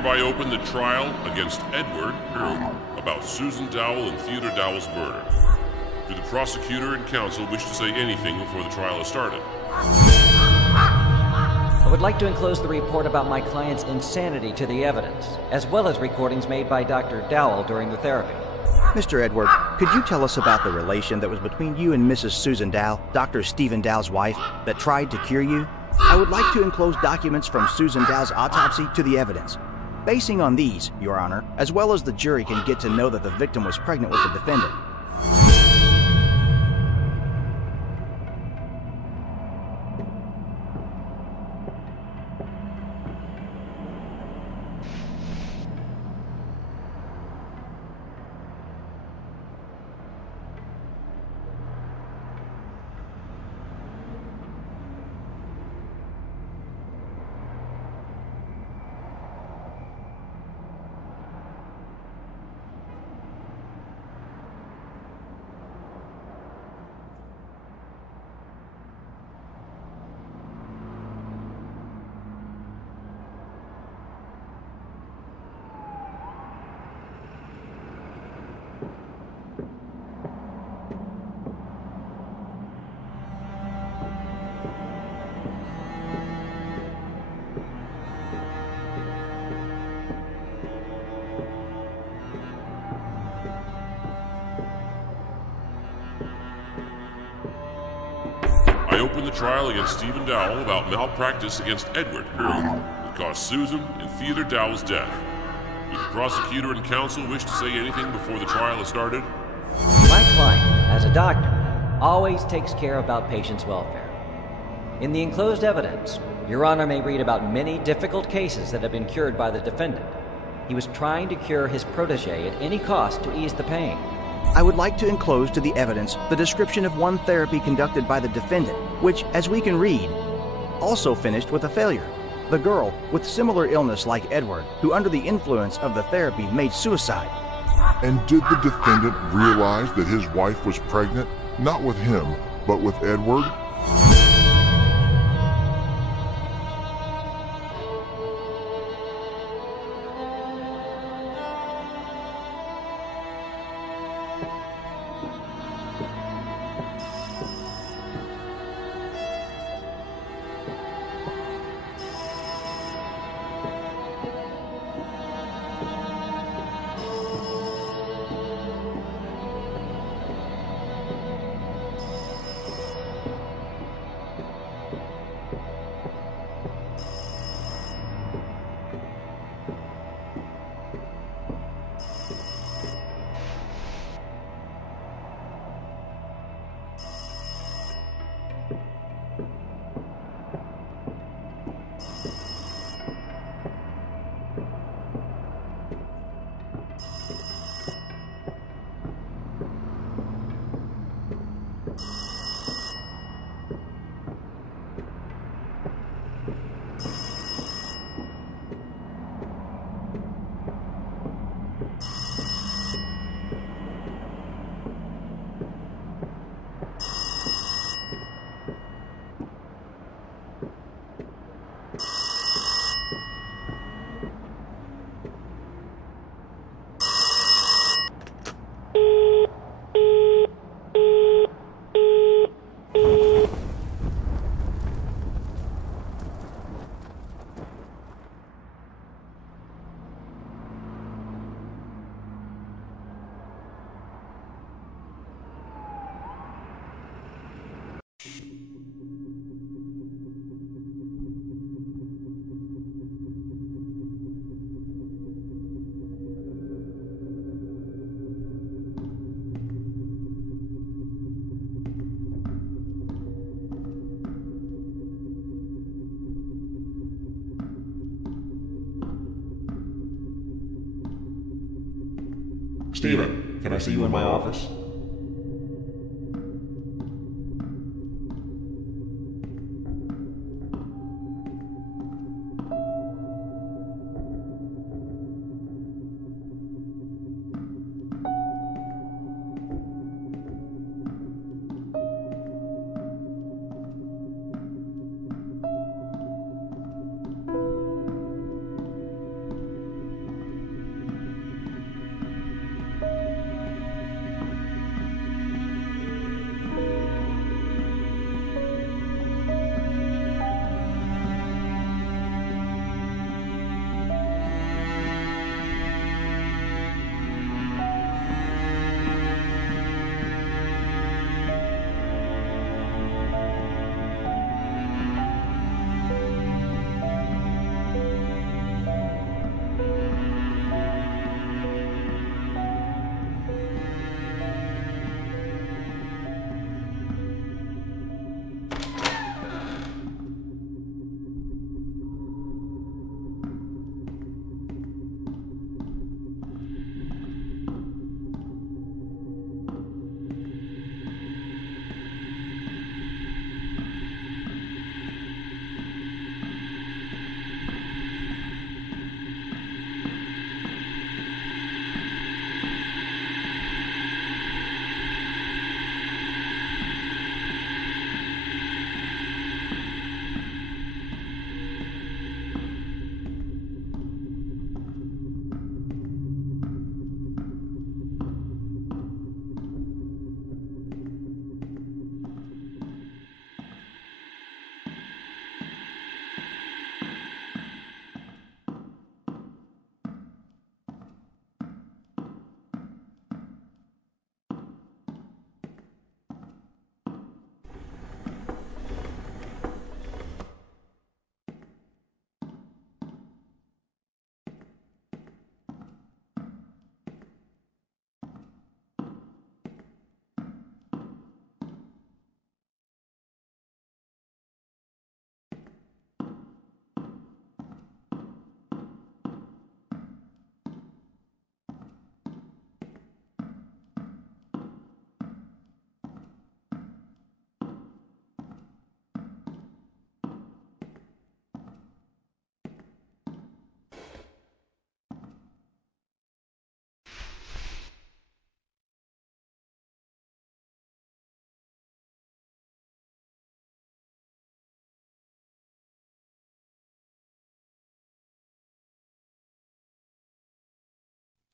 hereby open the trial against Edward about Susan Dowell and Theodore Dowell's murder. Do the prosecutor and counsel wish to say anything before the trial has started? I would like to enclose the report about my client's insanity to the evidence, as well as recordings made by Dr. Dowell during the therapy. Mr. Edward, could you tell us about the relation that was between you and Mrs. Susan Dowell, Dr. Stephen Dowell's wife, that tried to cure you? I would like to enclose documents from Susan Dowell's autopsy to the evidence. Basing on these, Your Honor, as well as the jury can get to know that the victim was pregnant with the defendant. I open the trial against Stephen Dowell about malpractice against Edward that caused Susan and Theodore Dowell's death. Do the prosecutor and counsel wish to say anything before the trial has started? My client, as a doctor, always takes care about patients' welfare. In the enclosed evidence, Your Honor may read about many difficult cases that have been cured by the defendant. He was trying to cure his protege at any cost to ease the pain. I would like to enclose to the evidence the description of one therapy conducted by the defendant, which, as we can read, also finished with a failure. The girl, with similar illness like Edward, who under the influence of the therapy made suicide. And did the defendant realize that his wife was pregnant, not with him, but with Edward? Stephen, can I see you in my office?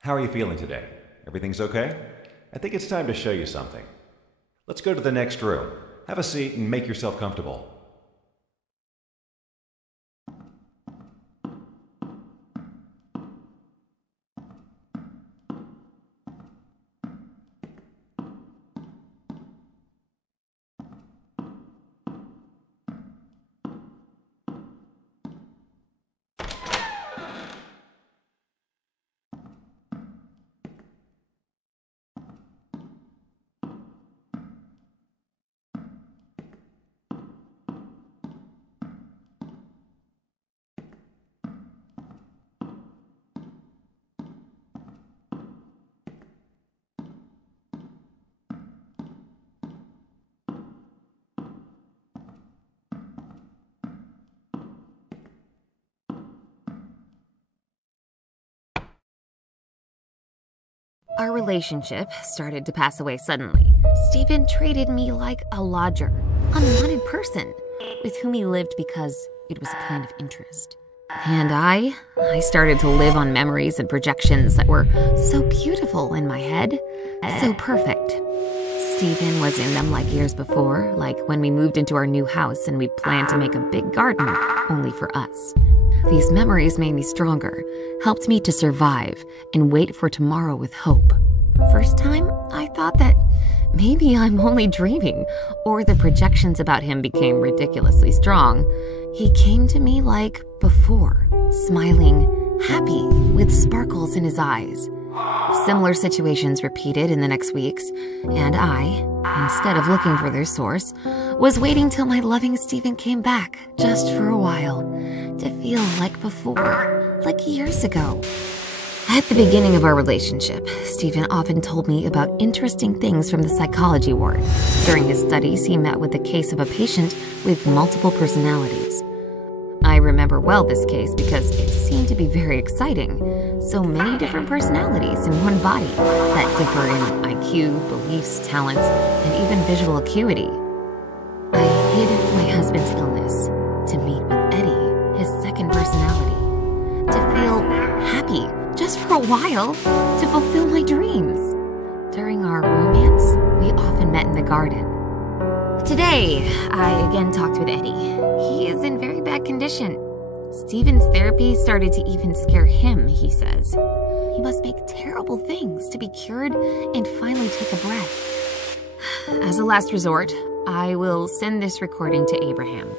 How are you feeling today? Everything's okay? I think it's time to show you something. Let's go to the next room. Have a seat and make yourself comfortable. Our relationship started to pass away suddenly. Stephen treated me like a lodger, unwanted person, with whom he lived because it was a kind of interest. And I started to live on memories and projections that were so beautiful in my head, so perfect. Stephen was in them like years before, like when we moved into our new house and we planned to make a big garden, only for us. These memories made me stronger, helped me to survive and wait for tomorrow with hope. First time, I thought that maybe I'm only dreaming, or the projections about him became ridiculously strong. He came to me like before, smiling, happy, with sparkles in his eyes. Similar situations repeated in the next weeks, and I, instead of looking for their source, was waiting till my loving Stephen came back, just for a while, to feel like before, like years ago. At the beginning of our relationship, Stephen often told me about interesting things from the psychology ward. During his studies, he met with the case of a patient with multiple personalities. I remember well this case because it seemed to be very exciting. So many different personalities in one body that differ in IQ, beliefs, talents, and even visual acuity. I hid my husband's illness to meet with Eddie, his second personality, to feel happy just for a while, to fulfill my dreams. During our romance, we often met in the garden. Today, I again talked with Eddie. He is in very bad condition. Stephen's therapy started to even scare him, he says. He must make terrible things to be cured and finally take a breath. As a last resort, I will send this recording to Abraham.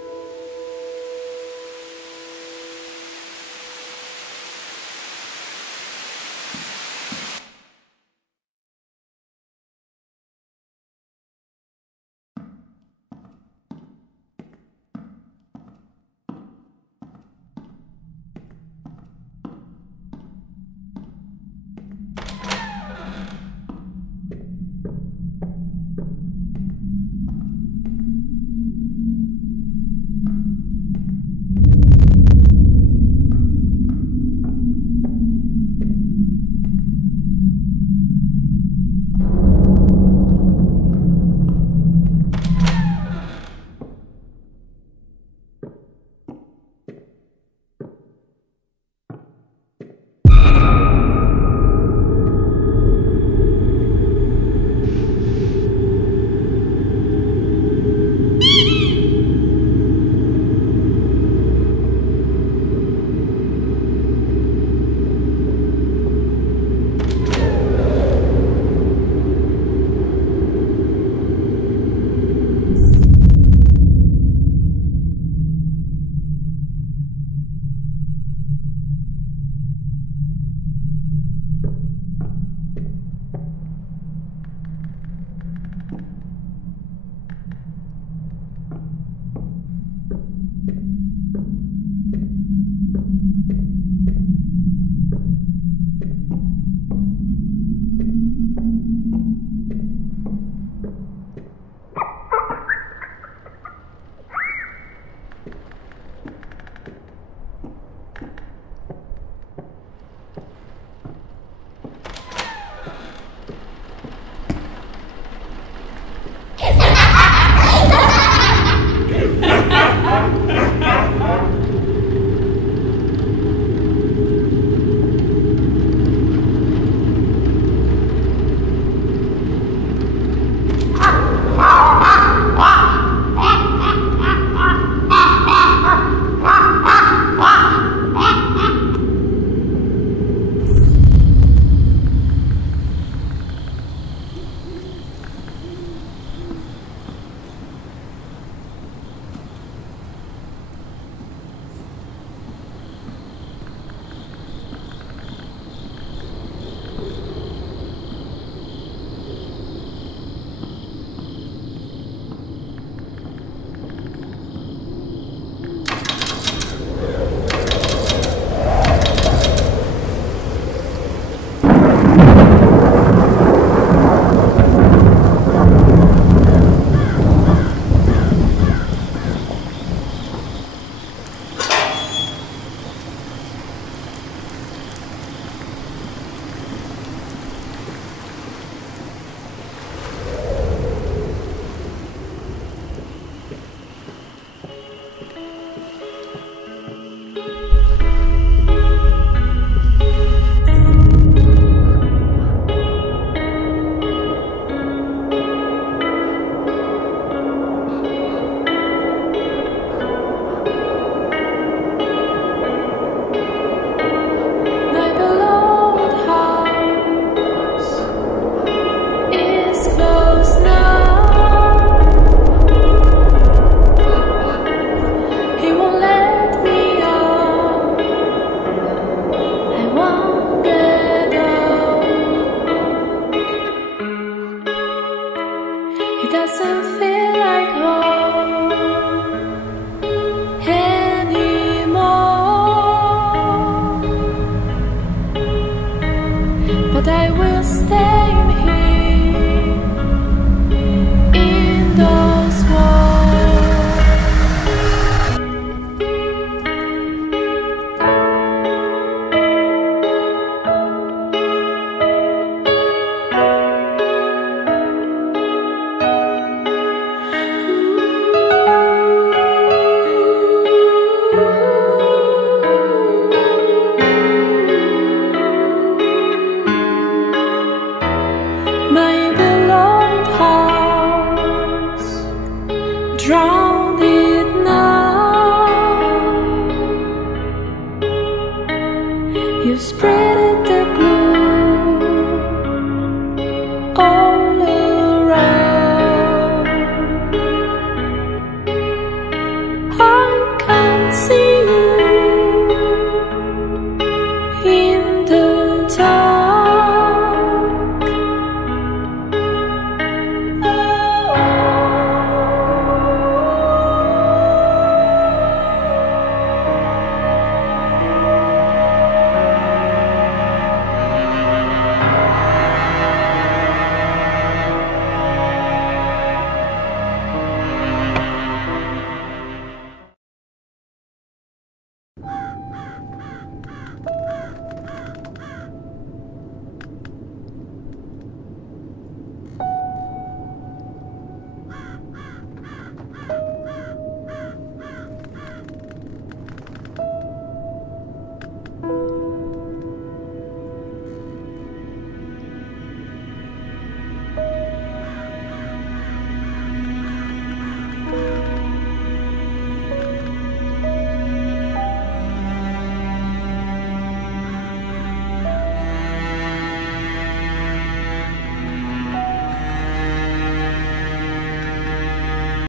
I will stay here.